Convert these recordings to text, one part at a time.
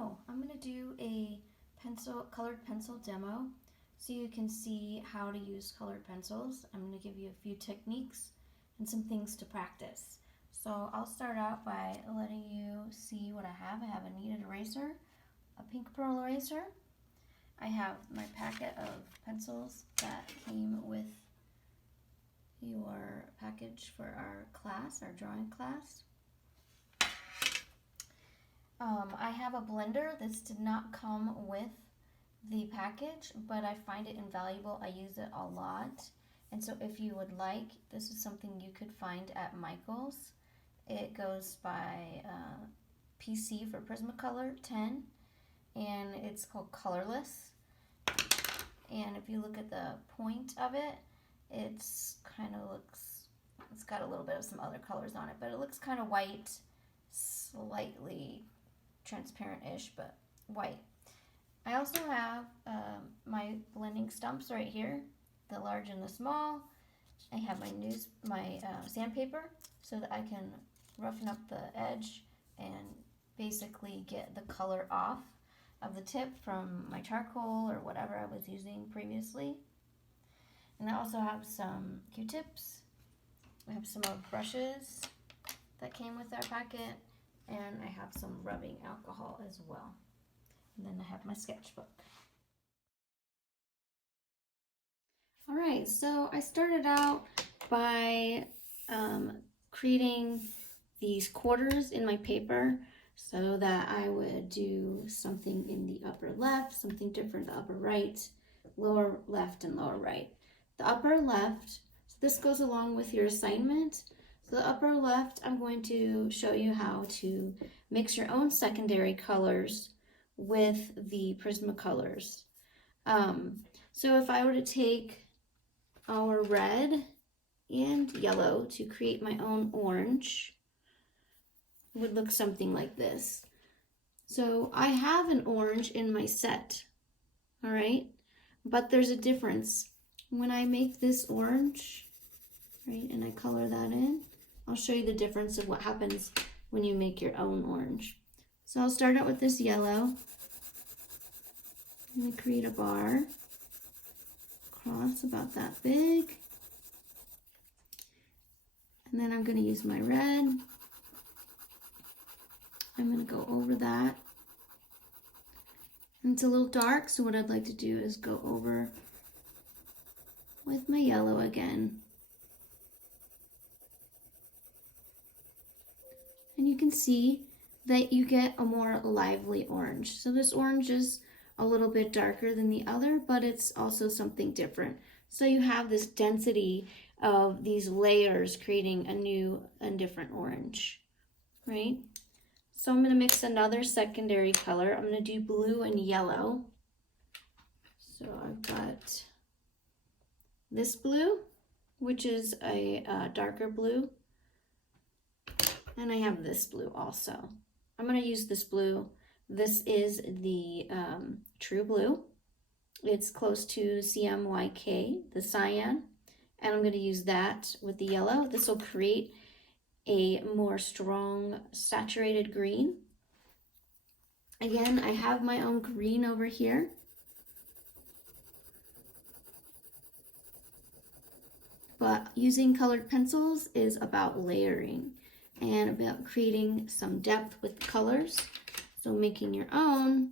So I'm going to do a colored pencil demo so you can see how to use colored pencils. I'm going to give you a few techniques and some things to practice. So I'll start out by letting you see what I have. I have a kneaded eraser, a pink pearl eraser. I have my packet of pencils that came with your package for our class, our drawing class. I have a blender. This did not come with the package, but I find it invaluable. I use it a lot. And so if you would like, this is something you could find at Michael's. It goes by PC for Prismacolor 10, and it's called Colorless. And if you look at the point of it, it's got a little bit of some other colors on it, but it looks kind of white, slightly transparent-ish, but white. I also have my blending stumps right here, the large and the small. I have my sandpaper so that I can roughen up the edge and basically get the color off of the tip from my charcoal or whatever I was using previously. And I also have some Q-tips. I have some brushes that came with our packet, and I have some rubbing alcohol as well. And then I have my sketchbook. All right, so I started out by creating these quarters in my paper so that I would do something in the upper left, something different the upper right, lower left, and lower right. The upper left, so this goes along with your assignment. So the upper left, I'm going to show you how to mix your own secondary colors with the Prismacolors. So if I were to take our red and yellow to create my own orange, it would look something like this. So I have an orange in my set, all right? But there's a difference. When I make this orange, right, and I color that in, I'll show you the difference of what happens when you make your own orange. So I'll start out with this yellow. I'm going to create a bar across about that big. And then I'm going to use my red. I'm going to go over that. And it's a little dark, so what I'd like to do is go over with my yellow again. And you can see that you get a more lively orange. So this orange is a little bit darker than the other, but it's also something different. So you have this density of these layers creating a new and different orange, right? So I'm going to mix another secondary color. I'm going to do blue and yellow. So I've got this blue, which is a darker blue. And I have this blue also. I'm going to use this blue. This is the True Blue. It's close to CMYK, the cyan. And I'm going to use that with the yellow. This will create a more strong saturated green. Again, I have my own green over here. But using colored pencils is about layering and about creating some depth with colors. So making your own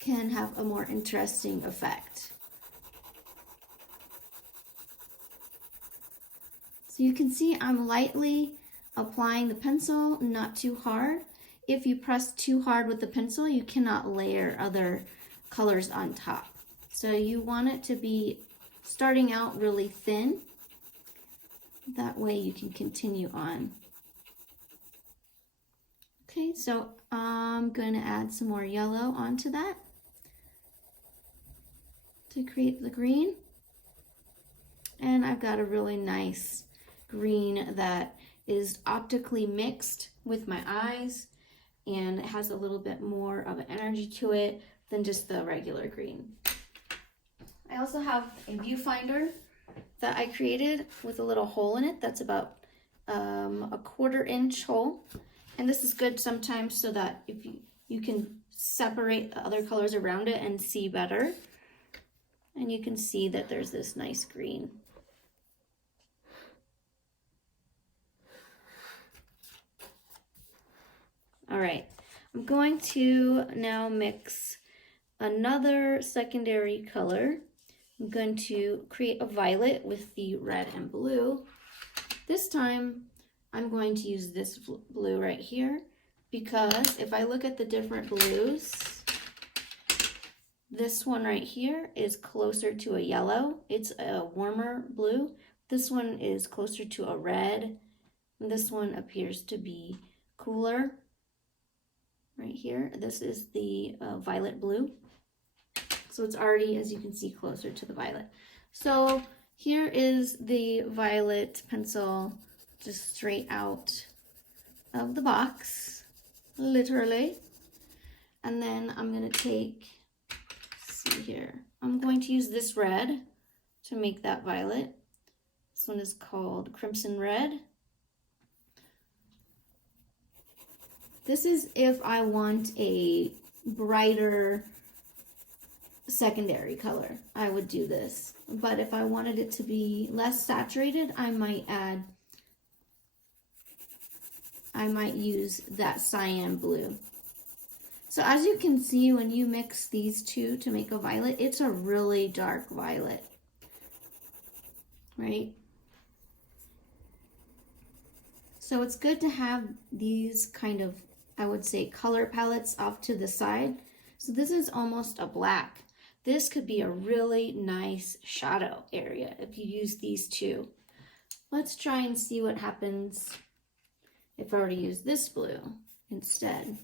can have a more interesting effect. So you can see I'm lightly applying the pencil, not too hard. If you press too hard with the pencil, you cannot layer other colors on top. So you want it to be starting out really thin. That way you can continue on. Okay, so I'm going to add some more yellow onto that to create the green. And I've got a really nice green that is optically mixed with my eyes, and it has a little bit more of an energy to it than just the regular green. I also have a viewfinder that I created with a little hole in it that's about a 1/4 inch hole, And this is good sometimes so that if you can separate the other colors around it and see better. And you can see that there's this nice green. All right, I'm going to now mix another secondary color. I'm going to create a violet with the red and blue. This time, I'm going to use this blue right here because if I look at the different blues, this one right here is closer to a yellow. It's a warmer blue. This one is closer to a red. And this one appears to be cooler. Right here, this is the violet blue. So it's already, as you can see, closer to the violet. So here is the violet pencil just straight out of the box, literally. And then I'm gonna take, let's see here, I'm going to use this red to make that violet. This one is called Crimson Red. This is if I want a brighter secondary color, I would do this. But if I wanted it to be less saturated, I might use that cyan blue. So as you can see, when you mix these two to make a violet, it's a really dark violet, right? So it's good to have these kind of, I would say, color palettes off to the side. So this is almost a black. This could be a really nice shadow area if you use these two. Let's try and see what happens if I were to use this blue instead.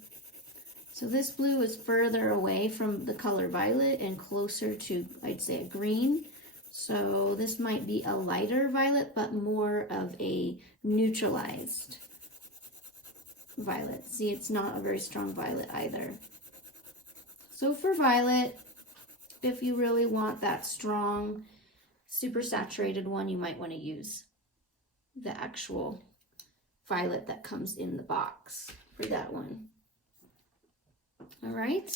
So this blue is further away from the color violet and closer to, I'd say, a green. So this might be a lighter violet, but more of a neutralized violet. See, it's not a very strong violet either. So for violet, if you really want that strong, super saturated one, you might want to use the actual violet that comes in the box for that one. All right,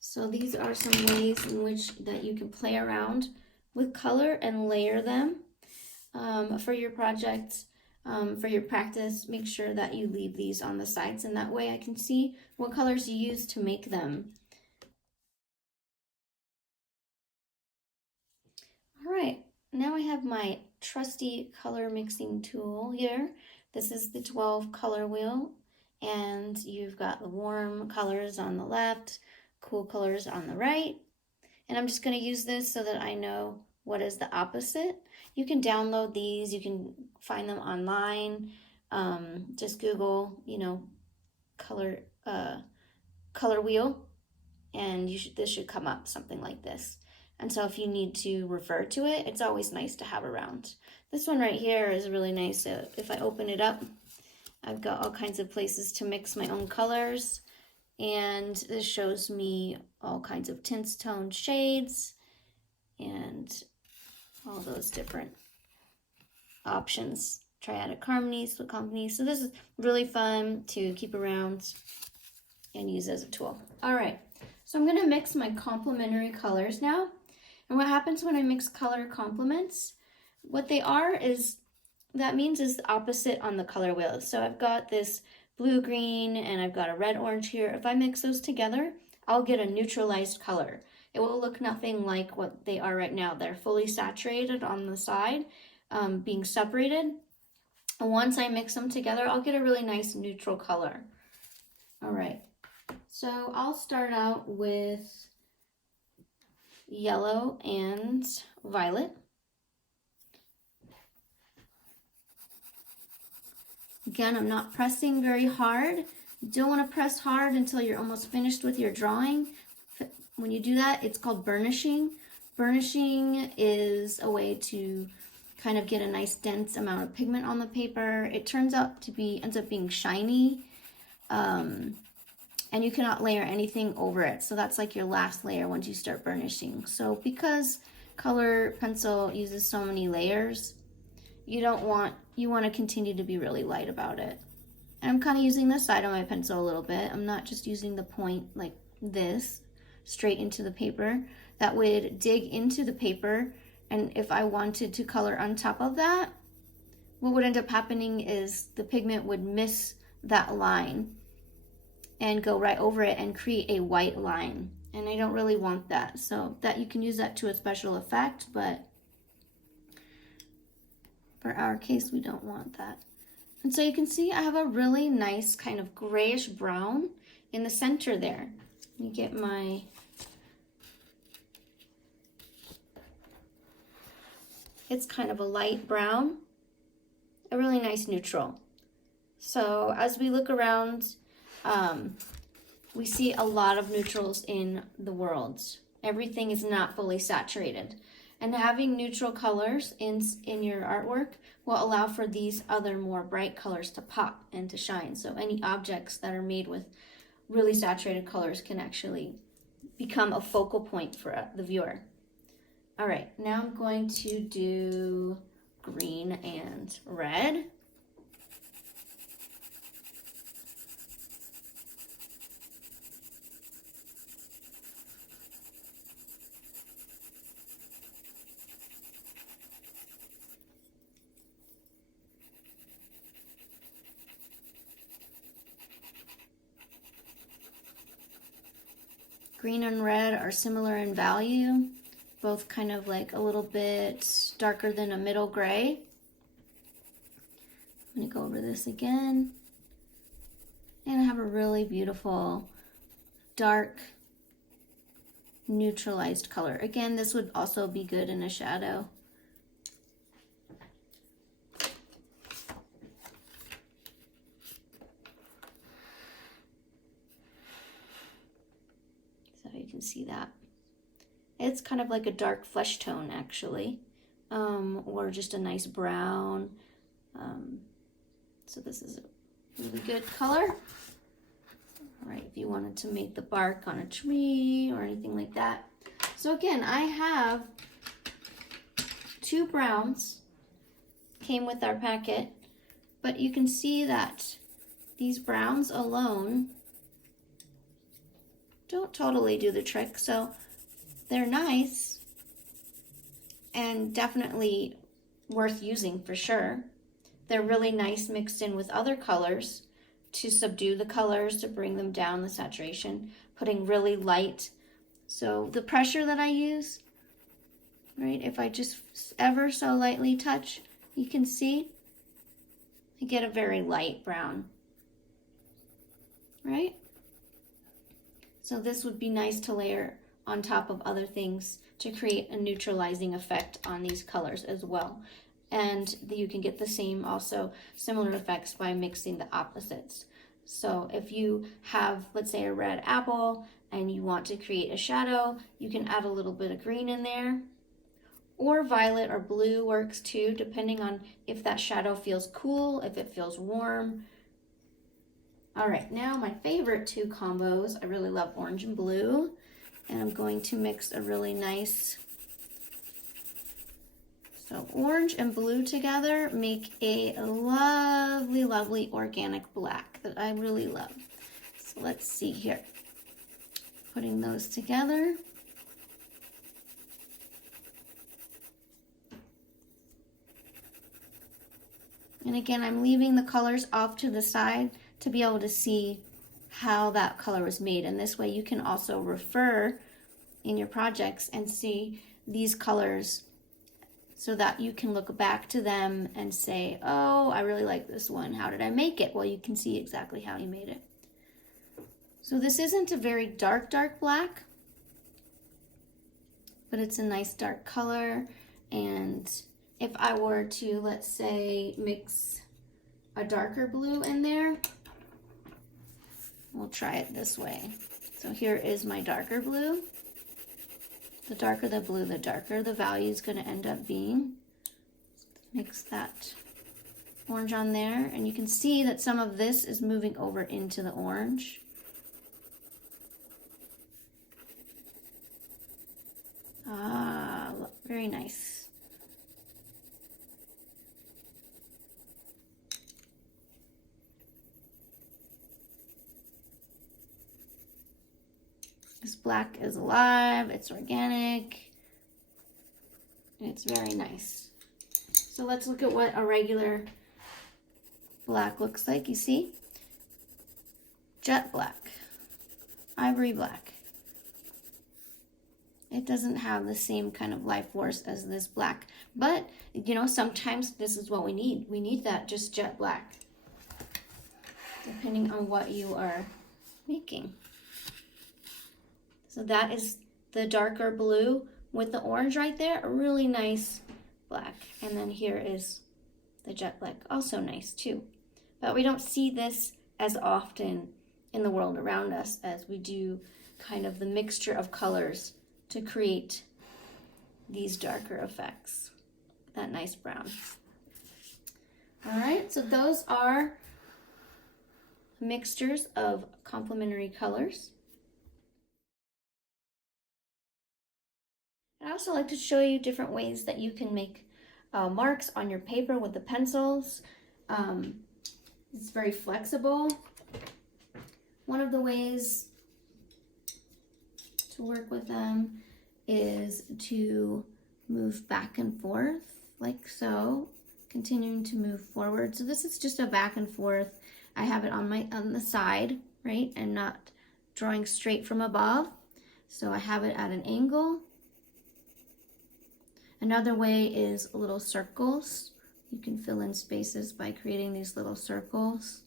so these are some ways in which that you can play around with color and layer them for your project. For your practice, make sure that you leave these on the sides, and that way I can see what colors you use to make them. All right, now I have my trusty color mixing tool here. This is the 12 color wheel, and you've got the warm colors on the left, cool colors on the right. And I'm just going to use this so that I know what is the opposite. You can download these, you can find them online. Just Google, color wheel, and this should come up something like this. And so if you need to refer to it, it's always nice to have around. This one right here is really nice. So if I open it up, I've got all kinds of places to mix my own colors. And this shows me all kinds of tints, tones, shades, and all those different options. Triadic harmony, split harmony. So this is really fun to keep around and use as a tool. All right, so I'm gonna mix my complementary colors now. And what happens when I mix color complements, what they are is, that means is the opposite on the color wheel. So I've got this blue-green and I've got a red-orange here. If I mix those together, I'll get a neutralized color. It will look nothing like what they are right now. They're fully saturated on the side, being separated. And once I mix them together, I'll get a really nice neutral color. All right, so I'll start out with yellow and violet. Again, I'm not pressing very hard. You don't want to press hard until you're almost finished with your drawing. When you do that, it's called burnishing. Burnishing is a way to kind of get a nice dense amount of pigment on the paper. It ends up being shiny, and you cannot layer anything over it. So that's like your last layer once you start burnishing. So because color pencil uses so many layers, you want to continue to be really light about it. And I'm kind of using the side of my pencil a little bit. I'm not just using the point like this straight into the paper. That would dig into the paper, and if I wanted to color on top of that, what would end up happening is the pigment would miss that line and go right over it and create a white line. And I don't really want that. So that you can use that to a special effect, but for our case, we don't want that. And so you can see I have a really nice kind of grayish brown in the center there. Let me get my it's kind of a light brown, a really nice neutral. So as we look around, we see a lot of neutrals in the world. Everything is not fully saturated. And having neutral colors in your artwork will allow for these other more bright colors to pop and to shine. So any objects that are made with really saturated colors can actually become a focal point for the viewer. All right, now I'm going to do green and red. Green and red are similar in value, both kind of like a little bit darker than a middle gray. I'm gonna go over this again. And I have a really beautiful dark neutralized color. Again, this would also be good in a shadow. So you can see that. It's kind of like a dark flesh tone actually, or just a nice brown. So this is a really good color. All right, if you wanted to make the bark on a tree or anything like that. So again, I have 2 browns, came with our packet, but you can see that these browns alone don't totally do the trick. So they're nice and definitely worth using for sure. They're really nice mixed in with other colors to subdue the colors, to bring them down the saturation, putting really light. So the pressure that I use, right, if I just ever so lightly touch, you can see I get a very light brown, right? So this would be nice to layer on top of other things to create a neutralizing effect on these colors as well. And you can get the same, also similar effects by mixing the opposites. So if you have, let's say, a red apple and you want to create a shadow, you can add a little bit of green in there. Or violet or blue works too, depending on if that shadow feels cool, if it feels warm. All right, now my favorite 2 combos, I really love orange and blue. And I'm going to mix a really nice, so orange and blue together make a lovely, lovely organic black that I really love. So let's see here. Putting those together. And again, I'm leaving the colors off to the side to be able to see how that color was made. And this way you can also refer in your projects and see these colors so that you can look back to them and say, oh, I really like this one. How did I make it? Well, you can see exactly how you made it. So this isn't a very dark, dark black, but it's a nice dark color. And if I were to, let's say, mix a darker blue in there, we'll try it this way. So here is my darker blue. The darker the blue, the darker the value is going to end up being. Mix that orange on there, and you can see that some of this is moving over into the orange. Ah, very nice. This black is alive, it's organic, it's very nice. So let's look at what a regular black looks like. You see? Jet black, ivory black. It doesn't have the same kind of life force as this black, but you know, sometimes this is what we need. We need that just jet black, depending on what you are making. So that is the darker blue with the orange right there, a really nice black. And then here is the jet black, also nice too. But we don't see this as often in the world around us as we do kind of the mixture of colors to create these darker effects. That nice brown. All right, so those are mixtures of complementary colors. I'd also like to show you different ways that you can make marks on your paper with the pencils. It's very flexible. One of the ways to work with them is to move back and forth like so, continuing to move forward. So this is just a back and forth. I have it on the side, right, and not drawing straight from above. So I have it at an angle. Another way is little circles. You can fill in spaces by creating these little circles.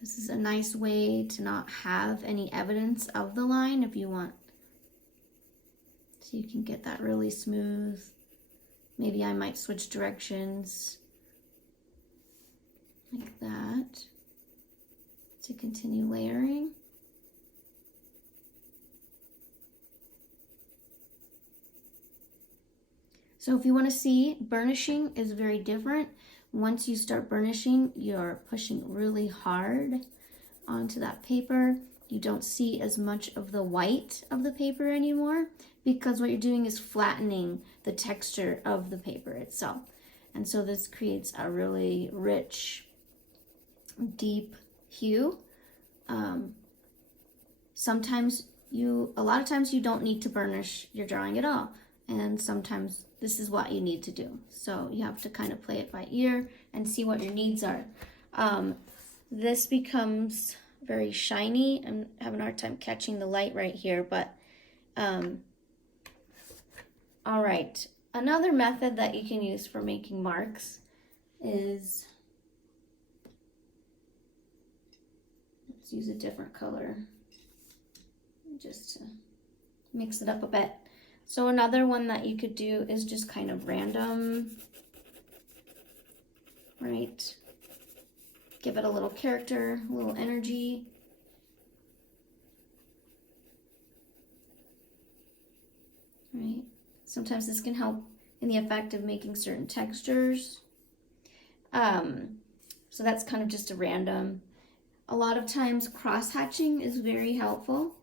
This is a nice way to not have any evidence of the line if you want. So you can get that really smooth. Maybe I might switch directions like that to continue layering. So if you want to see, burnishing is very different. Once you start burnishing, you're pushing really hard onto that paper. You don't see as much of the white of the paper anymore because what you're doing is flattening the texture of the paper itself. And so this creates a really rich, deep hue. A lot of times you don't need to burnish your drawing at all. And sometimes this is what you need to do. So you have to kind of play it by ear and see what your needs are. This becomes very shiny. I'm having a hard time catching the light right here, but all right. Another method that you can use for making marks is, let's use a different color just to mix it up a bit. So another one that you could do is just kind of random, right? Give it a little character, a little energy. Right? Sometimes this can help in the effect of making certain textures. So that's kind of just a random. A lot of times cross-hatching is very helpful.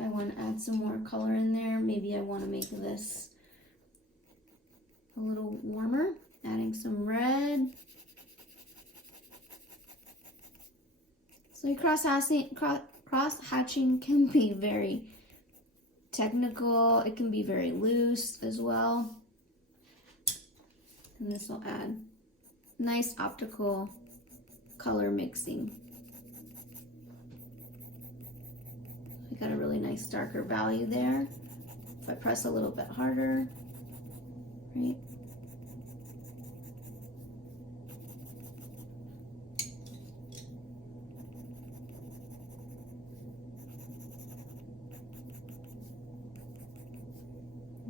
If I want to add some more color in there, maybe I want to make this a little warmer, adding some red. So cross-hatching can be very technical. It can be very loose as well. And this will add nice optical color mixing. We got a really nice darker value there. If I press a little bit harder, right?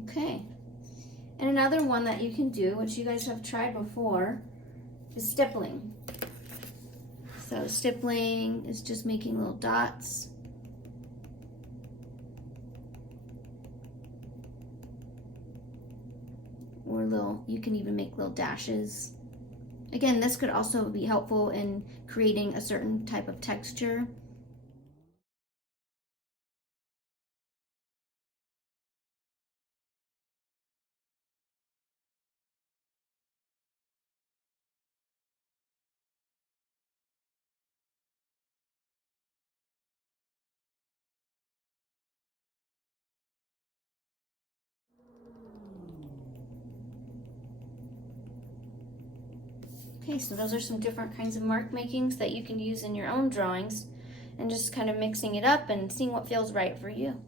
Okay. And another one that you can do, which you guys have tried before, is stippling. So stippling is just making little dots. Or you can even make little dashes. Again, this could also be helpful in creating a certain type of texture. Okay, so those are some different kinds of mark makings that you can use in your own drawings, and just kind of mixing it up and seeing what feels right for you.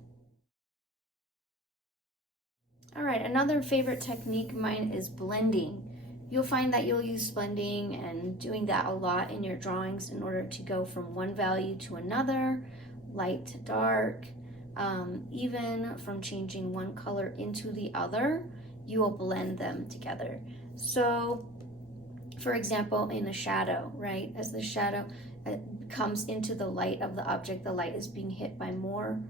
All right, another favorite technique of mine is blending. You'll find that you'll use blending and doing that a lot in your drawings in order to go from one value to another, light to dark, even from changing one color into the other, you will blend them together. So, for example, in a shadow, right? As the shadow comes into the light of the object, the object is being hit by more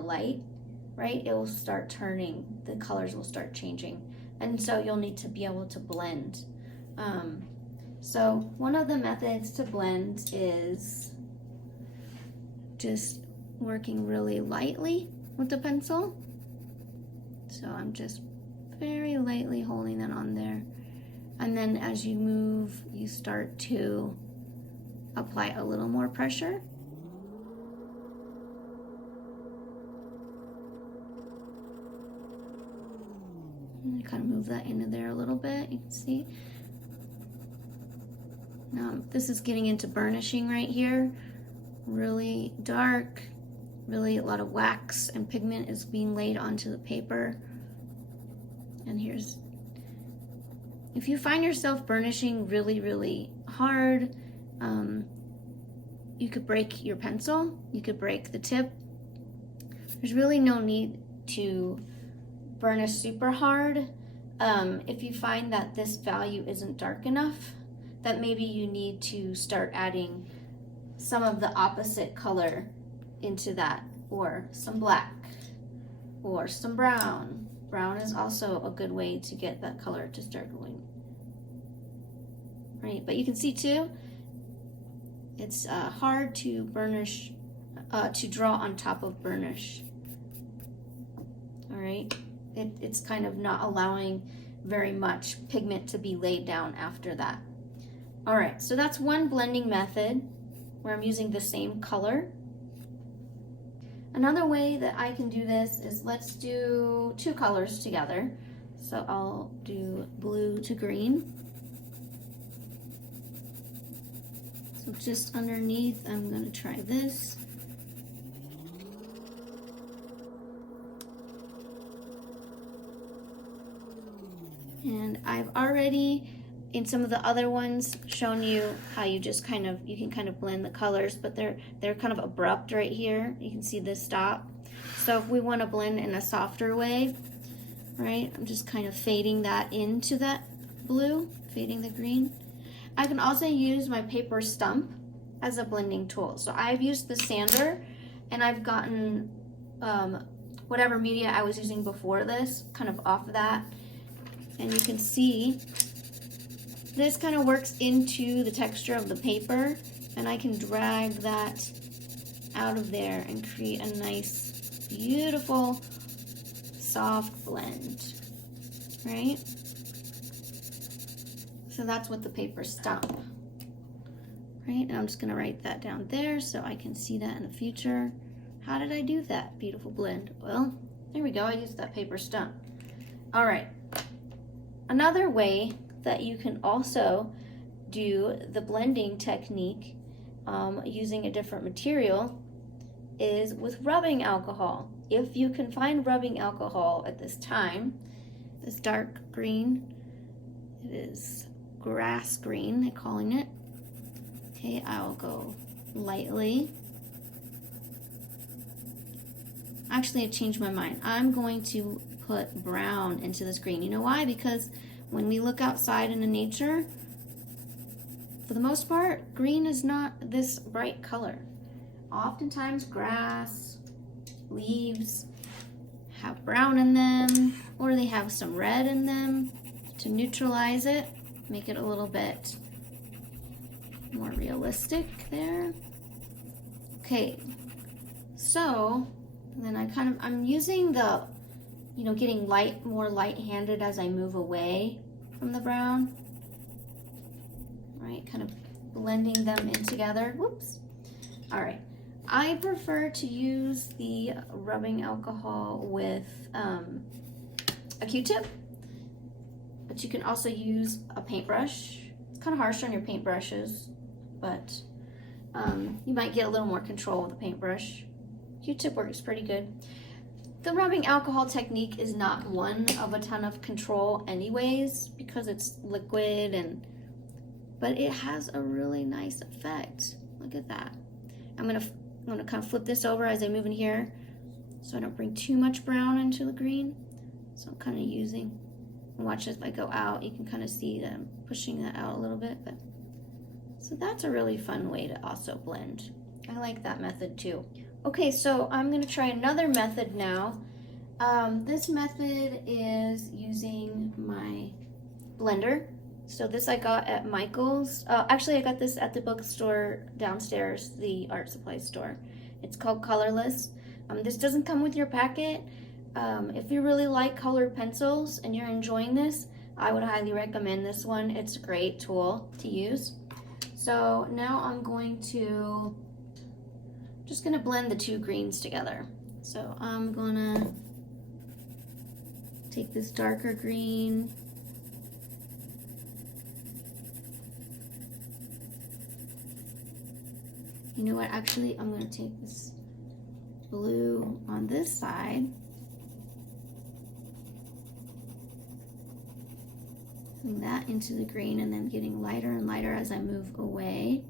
light, right? It will start turning, the colors will start changing. And so you'll need to be able to blend. So one of the methods to blend is just working really lightly with the pencil. So I'm just very lightly holding that on there. And then as you move, you start to apply a little more pressure. And kind of move that into there a little bit, you can see. Now this is getting into burnishing right here. Really dark, really a lot of wax and pigment is being laid onto the paper. And here's, if you find yourself burnishing really, really hard, you could break your pencil, you could break the tip. There's really no need to burnish super hard. If you find that this value isn't dark enough, that maybe you need to start adding some of the opposite color into that, or some black, or some brown. Brown is also a good way to get that color to start going. Right, but you can see too, it's hard to burnish, to draw on top of burnish. All right, it's kind of not allowing very much pigment to be laid down after that. All right, so that's one blending method where I'm using the same color. Another way that I can do this is, let's do two colors together. So I'll do blue to green. So just underneath, I'm gonna try this. And I've already, in some of the other ones, shown you how you just kind of, you can kind of blend the colors, but they're kind of abrupt right here. You can see this stop. So if we want to blend in a softer way, right, I'm just kind of fading that into that blue, fading the green. I can also use my paper stump as a blending tool. So I've used the sander, and I've gotten whatever media I was using before this kind of off of that. And you can see this kind of works into the texture of the paper, and I can drag that out of there and create a nice, beautiful, soft blend, right? So that's with the paper stump, right? And I'm just gonna write that down there so I can see that in the future. How did I do that beautiful blend? Well, there we go, I used that paper stump. All right. Another way that you can also do the blending technique using a different material is with rubbing alcohol. If you can find rubbing alcohol at this time, this dark green, it is grass green, they're calling it. Okay, I'll go lightly. Actually, I changed my mind. I'm going to put brown into this green. You know why? Because when we look outside into nature, for the most part, green is not this bright color. Oftentimes grass, leaves have brown in them, or they have some red in them to neutralize it, make it a little bit more realistic there. Okay, so then I'm using the, getting more light-handed as I move away from the brown, right? Kind of blending them in together. Whoops. All right. I prefer to use the rubbing alcohol with a Q-tip. A but you can also use a paintbrush. It's kind of harsh on your paintbrushes, but you might get a little more control with the paintbrush. Q-tip works pretty good. The rubbing alcohol technique is not one of a ton of control anyways, because it's liquid, but it has a really nice effect. Look at that. I'm gonna kind of flip this over as I move in here so I don't bring too much brown into the green. So I'm kind of using, watch as I go out, you can kind of see that I'm pushing that out a little bit. But so that's a really fun way to also blend. I like that method too. Okay, so I'm gonna try another method now. This method is using my blender. So this I got at Michael's. Actually, I got this at the bookstore downstairs, the art supply store. It's called Colorless. This doesn't come with your packet. If you really like colored pencils and you're enjoying this, I would highly recommend this one. It's a great tool to use. So now I'm just gonna blend the two greens together. So I'm gonna take this darker green, you know what, actually I'm gonna take this blue on this side, putting that into the green and then getting lighter and lighter as I move away.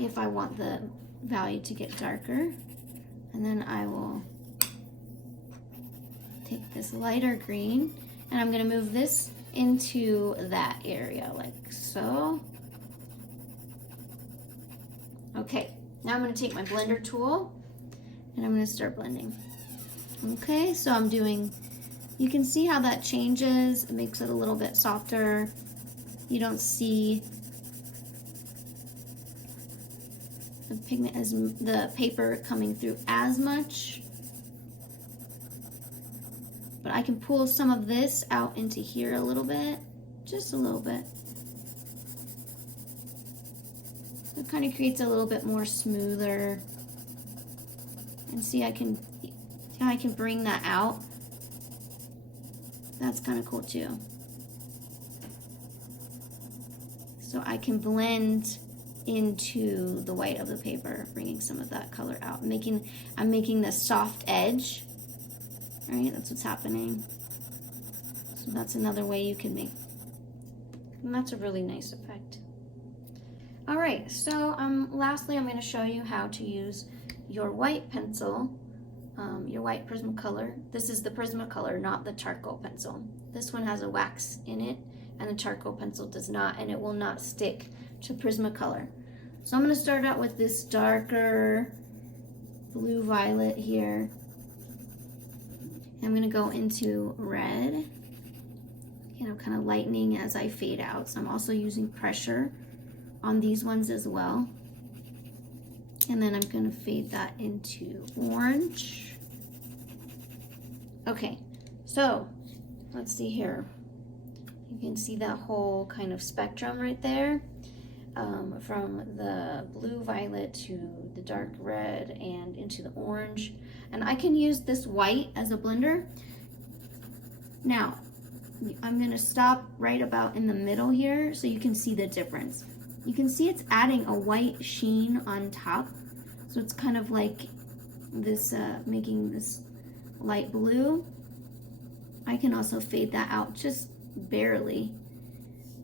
If I want the value to get darker, and then I will take this lighter green and I'm gonna move this into that area like so. Okay, now I'm gonna take my blender tool and I'm gonna start blending. Okay, so I'm doing, you can see how that changes. It makes it a little bit softer. You don't see the pigment as the paper coming through as much. But I can pull some of this out into here a little bit, just a little bit. It kind of creates a little bit more smoother. And see how I can bring that out. That's kind of cool too. So I can blend into the white of the paper, bringing some of that color out. I'm making the soft edge. All right, that's what's happening. So that's another way you can make, and that's a really nice effect. All right, so lastly, I'm going to show you how to use your white pencil, your white Prismacolor. This is the Prismacolor, not the charcoal pencil. This one has a wax in it, and the charcoal pencil does not, and it will not stick to Prismacolor. So I'm going to start out with this darker blue violet here. I'm going to go into red. You know, kind of lightening as I fade out. So I'm also using pressure on these ones as well. And then I'm going to fade that into orange. Okay, so let's see here. You can see that whole kind of spectrum right there. From the blue violet to the dark red and into the orange. And I can use this white as a blender. Now, I'm gonna stop right about in the middle here so you can see the difference. You can see it's adding a white sheen on top. So it's kind of like this, making this light blue. I can also fade that out just barely.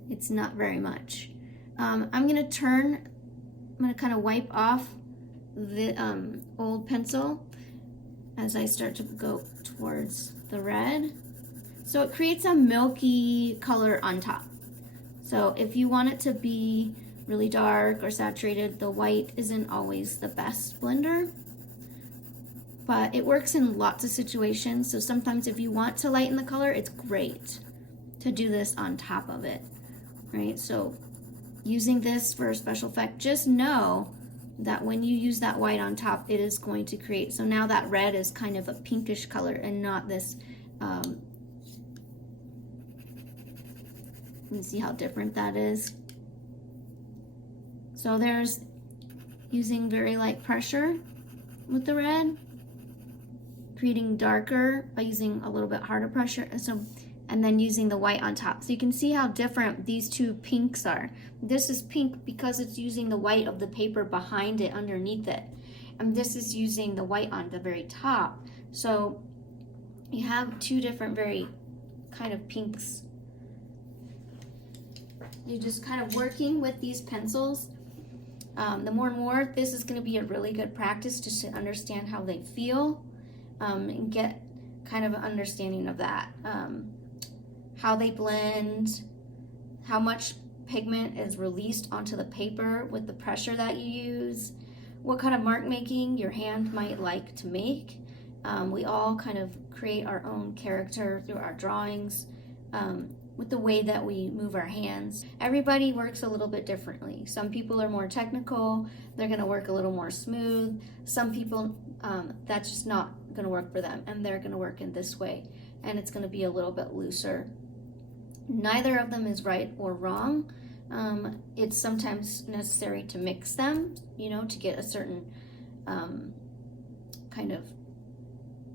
It's not very much. I'm gonna kind of wipe off the old pencil as I start to go towards the red. So it creates a milky color on top. So if you want it to be really dark or saturated, the white isn't always the best blender, but it works in lots of situations. So sometimes if you want to lighten the color, it's great to do this on top of it, right? So using this for a special effect, just know that when you use that white on top, it is going to create, so now that red is kind of a pinkish color and not this, you can see how different that is. So there's using very light pressure with the red, creating darker by using a little bit harder pressure, and then using the white on top. So you can see how different these two pinks are. This is pink because it's using the white of the paper behind it, underneath it. And this is using the white on the very top. So you have two different very kind of pinks. You're just kind of working with these pencils. The more and more, this is going to be a really good practice just to understand how they feel, and get kind of an understanding of that. How they blend, how much pigment is released onto the paper with the pressure that you use, what kind of mark making your hand might like to make. We all kind of create our own character through our drawings, with the way that we move our hands. Everybody works a little bit differently. Some people are more technical, they're gonna work a little more smooth. Some people, that's just not gonna work for them, and they're gonna work in this way, and it's gonna be a little bit looser. Neither of them is right or wrong. It's sometimes necessary to mix them, to get a certain kind of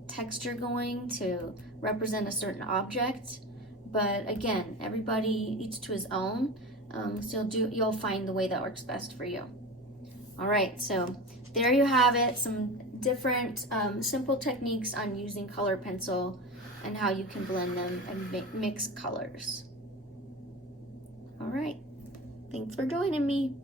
texture going to represent a certain object. But again, everybody, each to his own. So you'll find the way that works best for you. All right, so there you have it. Some different simple techniques on using color pencil and how you can blend them and mix colors. All right, thanks for joining me.